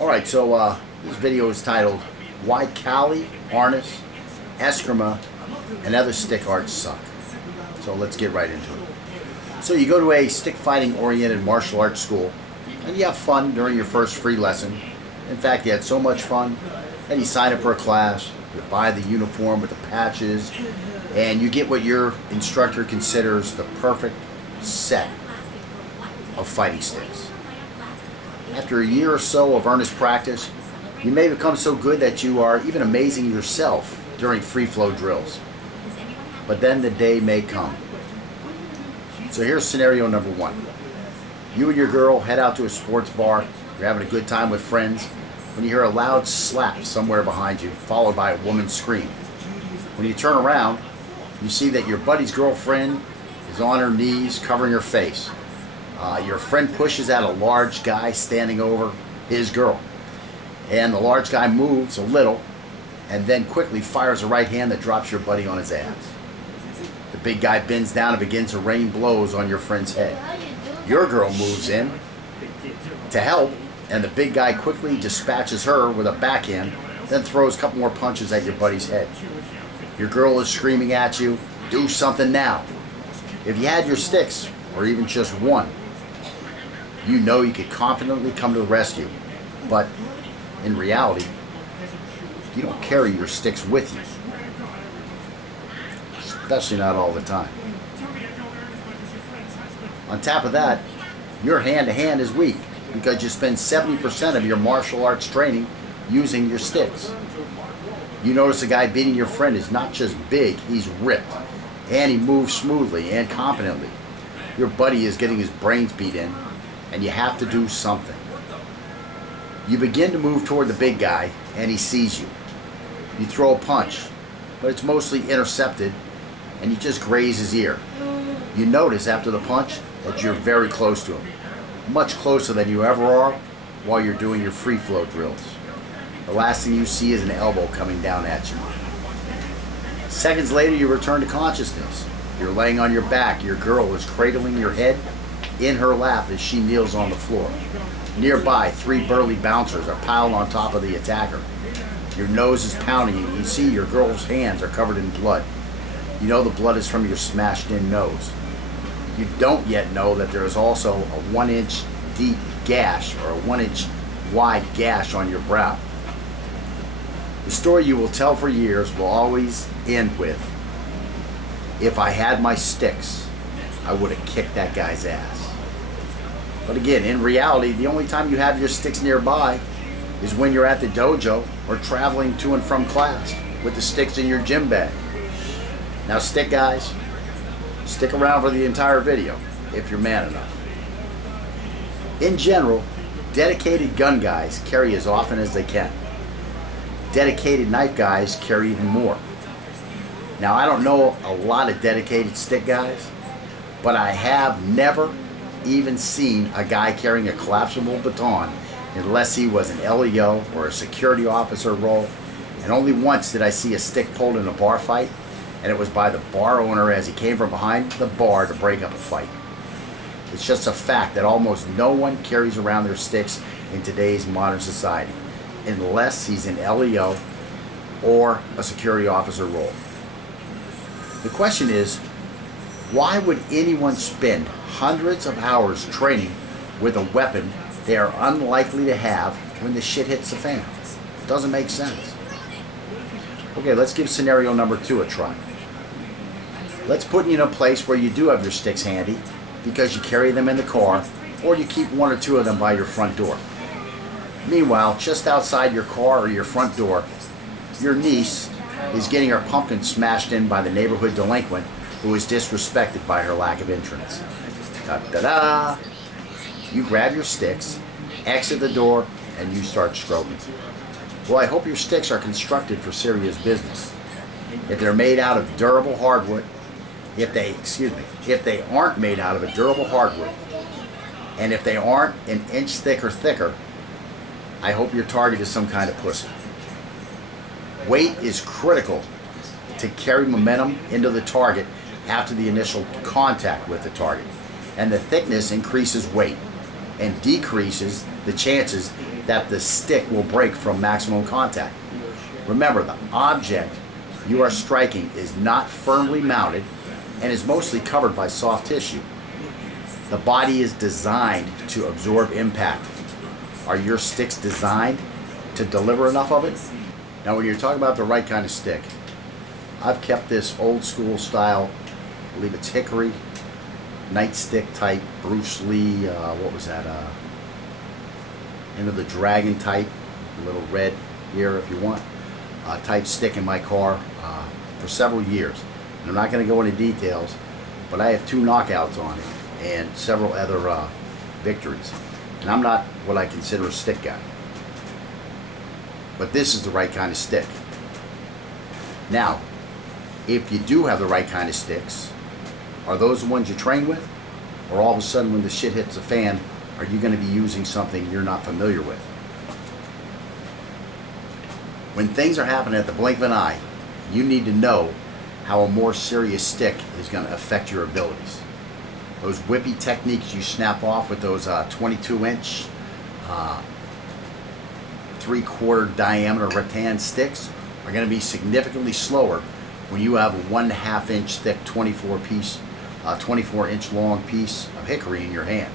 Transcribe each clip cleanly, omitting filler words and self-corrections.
Alright, so this video is titled Why Kali, Arnis, Eskrima, and Other Stick Arts Suck. So let's get right into it. So you go to a stick fighting oriented martial arts school and you have fun during your first free lesson. In fact, you had so much fun that you sign up for a class, you buy the uniform with the patches, and you get what your instructor considers the perfect set of fighting sticks. After a year or so of earnest practice, you may become so good that you are even amazing yourself during free flow drills. But then the day may come. So here's scenario number one. You and your girl head out to a sports bar, you're having a good time with friends, when you hear a loud slap somewhere behind you, followed by a woman's scream. When you turn around, you see that your buddy's girlfriend is on her knees covering her face. Your friend pushes out a large guy standing over his girl. And the large guy moves a little and then quickly fires a right hand that drops your buddy on his ass. The big guy bends down and begins to rain blows on your friend's head. Your girl moves in to help, and the big guy quickly dispatches her with a backhand, then throws a couple more punches at your buddy's head. Your girl is screaming at you, "Do something now." If you had your sticks, or even just one, you know you could confidently come to the rescue. But in reality, you don't carry your sticks with you. Especially not all the time. On top of that, your hand-to-hand is weak because you spend 70% of your martial arts training using your sticks. You notice the guy beating your friend is not just big, he's ripped. And he moves smoothly and competently. Your buddy is getting his brains beat in, and you have to do something. You begin to move toward the big guy, and he sees you. You throw a punch, but it's mostly intercepted, and you just graze his ear. You notice after the punch that you're very close to him. Much closer than you ever are while you're doing your free flow drills. The last thing you see is an elbow coming down at you. Seconds later, you return to consciousness. You're laying on your back. Your girl is cradling your head in her lap as she kneels on the floor. Nearby, 3 burly bouncers are piled on top of the attacker. Your nose is pounding and you see your girl's hands are covered in blood. You know the blood is from your smashed in nose. You don't yet know that there is also a 1-inch deep gash or a 1-inch wide gash on your brow. The story you will tell for years will always end with, "If I had my sticks, I would have kicked that guy's ass." But again, in reality, the only time you have your sticks nearby is when you're at the dojo or traveling to and from class with the sticks in your gym bag. Now stick guys, stick around for the entire video if you're man enough. In general, dedicated gun guys carry as often as they can. Dedicated knife guys carry even more. Now I don't know a lot of dedicated stick guys, but I have never even seen a guy carrying a collapsible baton unless he was an LEO or a security officer role, and only once did I see a stick pulled in a bar fight, and it was by the bar owner as he came from behind the bar to break up a fight. It's just a fact that almost no one carries around their sticks in today's modern society, unless he's an LEO or a security officer role. The question is, why would anyone spend hundreds of hours training with a weapon they are unlikely to have when the shit hits the fan? It doesn't make sense. Okay, let's give scenario number 2 a try. Let's put you in a place where you do have your sticks handy because you carry them in the car or you keep 1 or 2 of them by your front door. Meanwhile, just outside your car or your front door, your niece is getting her pumpkin smashed in by the neighborhood delinquent who is disrespected by her lack of entrance. Ta-da-da! You grab your sticks, exit the door, and you start stroking. Well, I hope your sticks are constructed for serious business. If they're made out of durable hardwood, if they aren't made out of a durable hardwood, and if they aren't an inch thick or thicker, I hope your target is some kind of pussy. Weight is critical to carry momentum into the target after the initial contact with the target, and the thickness increases weight and decreases the chances that the stick will break from maximum contact. Remember, the object you are striking is not firmly mounted and is mostly covered by soft tissue. The body is designed to absorb impact. Are your sticks designed to deliver enough of it? Now, when you're talking about the right kind of stick, I've kept this old school style, I believe it's hickory, nightstick type, Bruce Lee, what was that, Into the Dragon type, a little red here if you want, type stick in my car for several years. And I'm not going to go into details, but I have 2 knockouts on it and several other victories. And I'm not what I consider a stick guy. But this is the right kind of stick. Now, if you do have the right kind of sticks, are those the ones you train with? Or all of a sudden when the shit hits the fan, are you going to be using something you're not familiar with? When things are happening at the blink of an eye, you need to know how a more serious stick is going to affect your abilities. Those whippy techniques you snap off with those 22-inch, 3/4 diameter rattan sticks are going to be significantly slower when you have a 1/2 inch thick 24-inch long piece of hickory in your hand.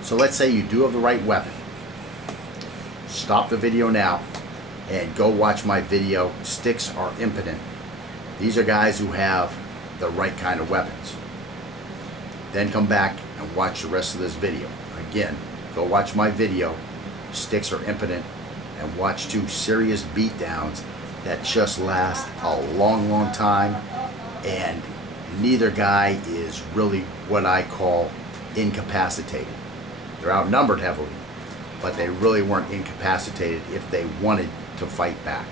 So let's say you do have the right weapon. Stop the video now and go watch my video, Sticks Are Impotent. These are guys who have the right kind of weapons. Then come back and watch the rest of this video. Again, go watch my video, Sticks Are Impotent, and watch 2 serious beatdowns that just last a long, long time, and neither guy is really what I call incapacitated. They're outnumbered heavily, but they really weren't incapacitated if they wanted to fight back.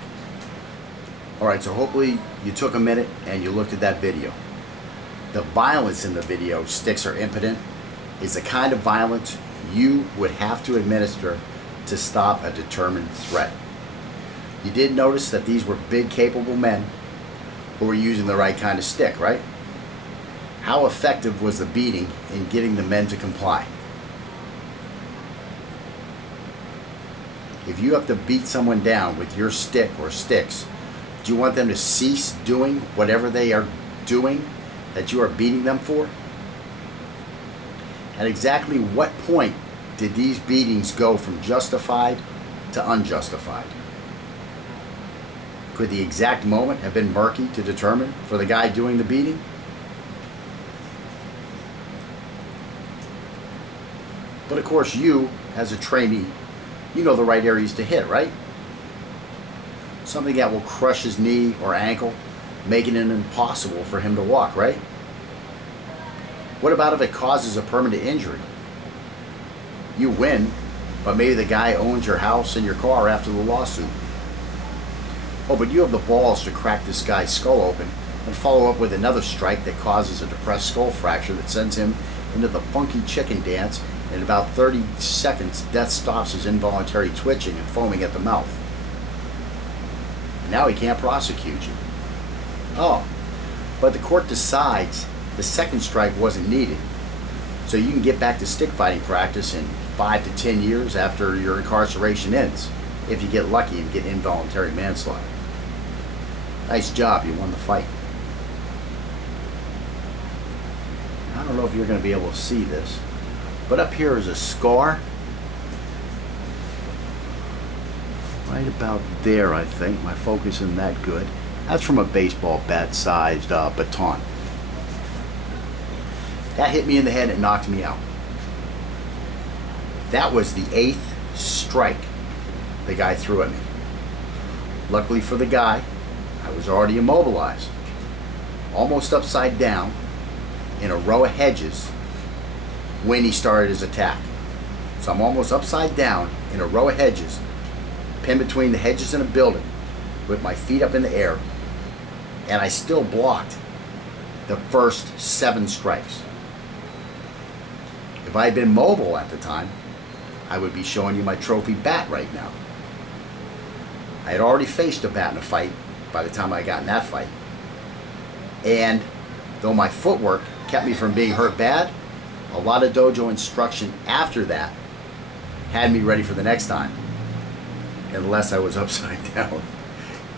Alright, so hopefully you took a minute and you looked at that video. The violence in the video, Sticks Are Impotent, is the kind of violence you would have to administer to stop a determined threat. You did notice that these were big, capable men who were using the right kind of stick, right? How effective was the beating in getting the men to comply? If you have to beat someone down with your stick or sticks, do you want them to cease doing whatever they are doing that you are beating them for? At exactly what point did these beatings go from justified to unjustified? Could the exact moment have been murky to determine for the guy doing the beating? But of course you, as a trainee, you know the right areas to hit, right? Something that will crush his knee or ankle, making it impossible for him to walk, right? What about if it causes a permanent injury? You win, but maybe the guy owns your house and your car after the lawsuit. Oh, but you have the balls to crack this guy's skull open and follow up with another strike that causes a depressed skull fracture that sends him into the funky chicken dance, and in about 30 seconds, death stops his involuntary twitching and foaming at the mouth. Now he can't prosecute you. Oh, but the court decides the second strike wasn't needed, so you can get back to stick fighting practice in 5 to 10 years after your incarceration ends, if you get lucky and get involuntary manslaughter. Nice job, you won the fight. I don't know if you're going to be able to see this, but up here is a scar. Right about there, I think. My focus isn't that good. That's from a baseball bat-sized baton. That hit me in the head and knocked me out. That was the 8th strike the guy threw at me. Luckily for the guy, I was already immobilized, almost upside down in a row of hedges when he started his attack. So I'm almost upside down in a row of hedges, pinned between the hedges and a building, with my feet up in the air, and I still blocked the first 7 strikes. If I had been mobile at the time, I would be showing you my trophy bat right now. I had already faced a bat in a fight by the time I got in that fight. And though my footwork kept me from being hurt bad, a lot of dojo instruction after that had me ready for the next time, unless I was upside down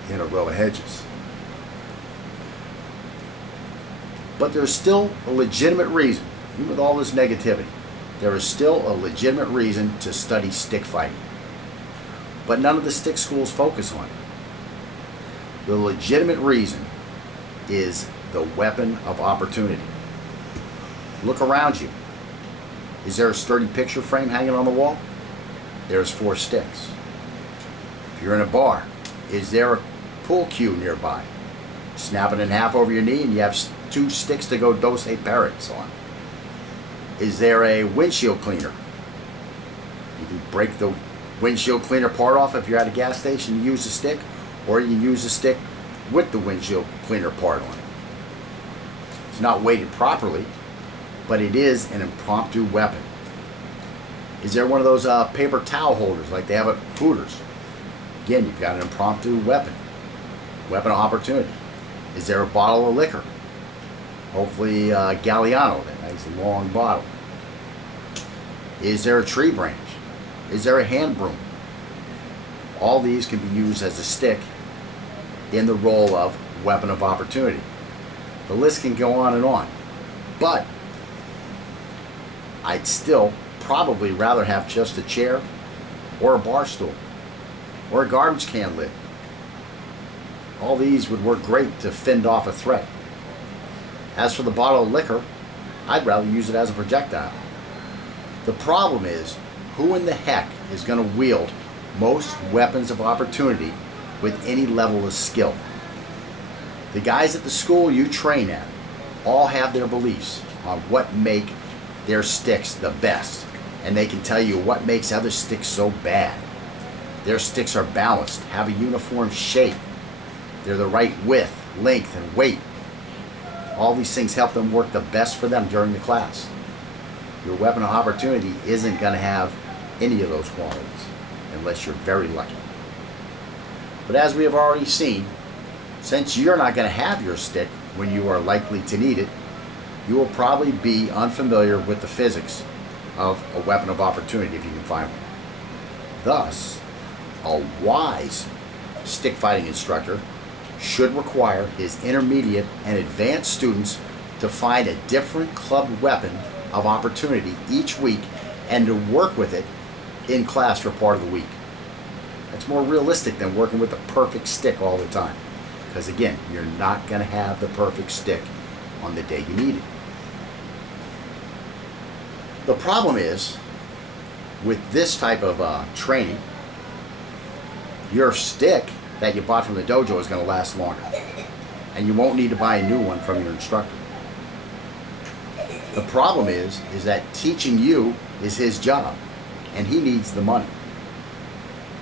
in a row of hedges. But there's still a legitimate reason, even with all this negativity, there is still a legitimate reason to study stick fighting. But none of the stick schools focus on it. The legitimate reason is the weapon of opportunity. Look around you. Is there a sturdy picture frame hanging on the wall? There's 4 sticks. If you're in a bar, is there a pool cue nearby? Snap it in half over your knee and you have 2 sticks to go dose a parrots on. Is there a windshield cleaner? You can break the windshield cleaner part off if you're at a gas station and use a stick, or you can use a stick with the windshield cleaner part on it. It's not weighted properly, but it is an impromptu weapon. Is there one of those paper towel holders like they have at Hooters? Again, you've got an impromptu weapon. Weapon of opportunity. Is there a bottle of liquor? Hopefully Galliano, that nice long bottle. Is there a tree branch? Is there a hand broom? All these can be used as a stick in the role of weapon of opportunity. The list can go on and on. But I'd still probably rather have just a chair or a bar stool or a garbage can lid. All these would work great to fend off a threat. As for the bottle of liquor, I'd rather use it as a projectile. The problem is, who in the heck is going to wield most weapons of opportunity with any level of skill? The guys at the school you train at all have their beliefs on what make their sticks the best, and they can tell you what makes other sticks so bad. Their sticks are balanced, have a uniform shape, they're the right width, length, and weight. All these things help them work the best for them during the class. Your weapon of opportunity isn't going to have any of those qualities unless you're very lucky. But as we have already seen, since you're not going to have your stick when you are likely to need it, you will probably be unfamiliar with the physics of a weapon of opportunity if you can find one. Thus, a wise stick fighting instructor should require his intermediate and advanced students to find a different club weapon of opportunity each week and to work with it in class for part of the week. That's more realistic than working with the perfect stick all the time. Because again, you're not going to have the perfect stick on the day you need it. The problem is, with this type of training, your stick that you bought from the dojo is going to last longer. And you won't need to buy a new one from your instructor. The problem is that teaching you is his job, and he needs the money.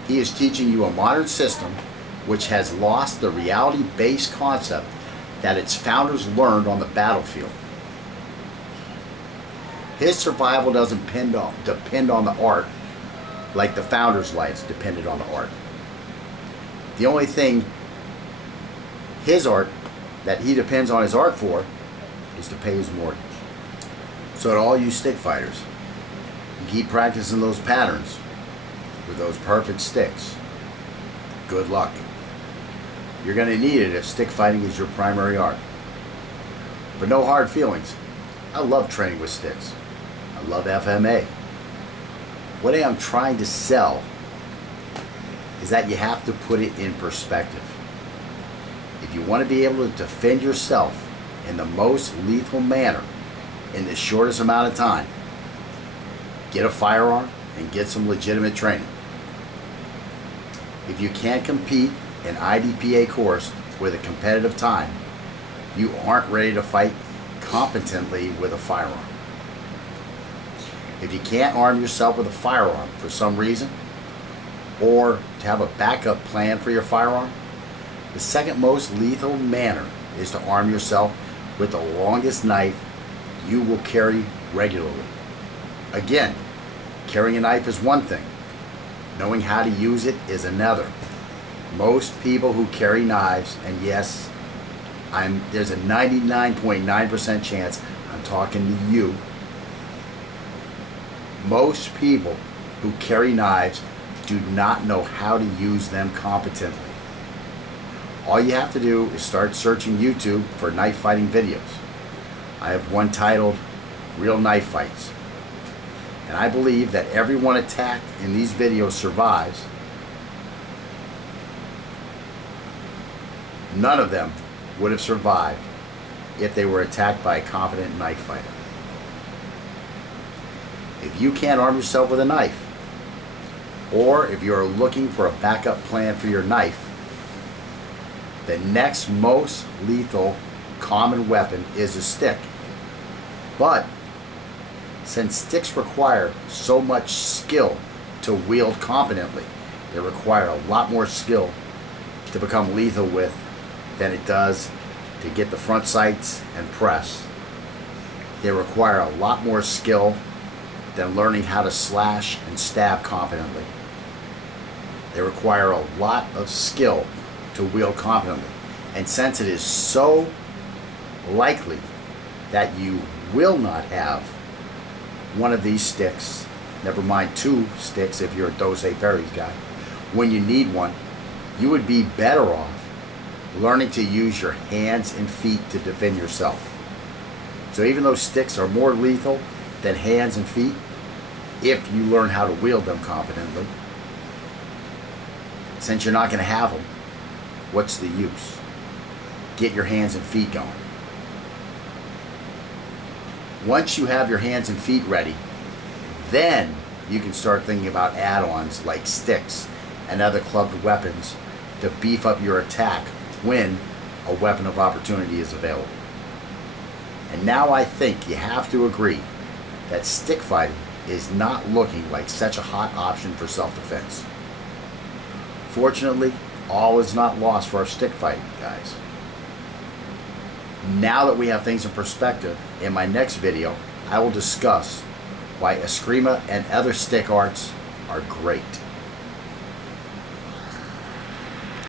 He is teaching you a modern system which has lost the reality-based concept that its founders learned on the battlefield. His survival doesn't depend on the art like the founders' lives depended on the art. The only thing his art that he depends on his art for is to pay his mortgage. So to all you stick fighters, you keep practicing those patterns with those perfect sticks. Good luck. You're going to need it if stick fighting is your primary art. But no hard feelings. I love training with sticks. I love FMA. What I am trying to sell is that you have to put it in perspective. If you want to be able to defend yourself in the most lethal manner in the shortest amount of time, get a firearm and get some legitimate training. If you can't compete an IDPA course with a competitive time, you aren't ready to fight competently with a firearm. If you can't arm yourself with a firearm for some reason, or to have a backup plan for your firearm, the second most lethal manner is to arm yourself with the longest knife you will carry regularly. Again, carrying a knife is one thing. Knowing how to use it is another. Most people who carry knives, and yes, there's a 99.9% chance I'm talking to you. Most people who carry knives do not know how to use them competently. All you have to do is start searching YouTube for knife fighting videos. I have one titled Real Knife Fights. And I believe that everyone attacked in these videos survives. None of them would have survived if they were attacked by a competent knife fighter. If you can't arm yourself with a knife, or if you're looking for a backup plan for your knife, the next most lethal common weapon is a stick. But since sticks require so much skill to wield competently, they require a lot more skill to become lethal with than it does to get the front sights and press. They require a lot more skill than learning how to slash and stab competently. They require a lot of skill to wield competently. And since it is so likely that you will not have one of these sticks, never mind 2 sticks if you're a Dos Perry's guy, when you need one, you would be better off learning to use your hands and feet to defend yourself. So even though sticks are more lethal than hands and feet, if you learn how to wield them competently, since you're not going to have them, what's the use? Get your hands and feet going. Once you have your hands and feet ready, then you can start thinking about add-ons like sticks and other clubbed weapons to beef up your attack when a weapon of opportunity is available. And now I think you have to agree that stick fighting is not looking like such a hot option for self-defense. Fortunately, all is not lost for our stick fighting guys. Now that we have things in perspective, in my next video, I will discuss why Eskrima and other stick arts are great.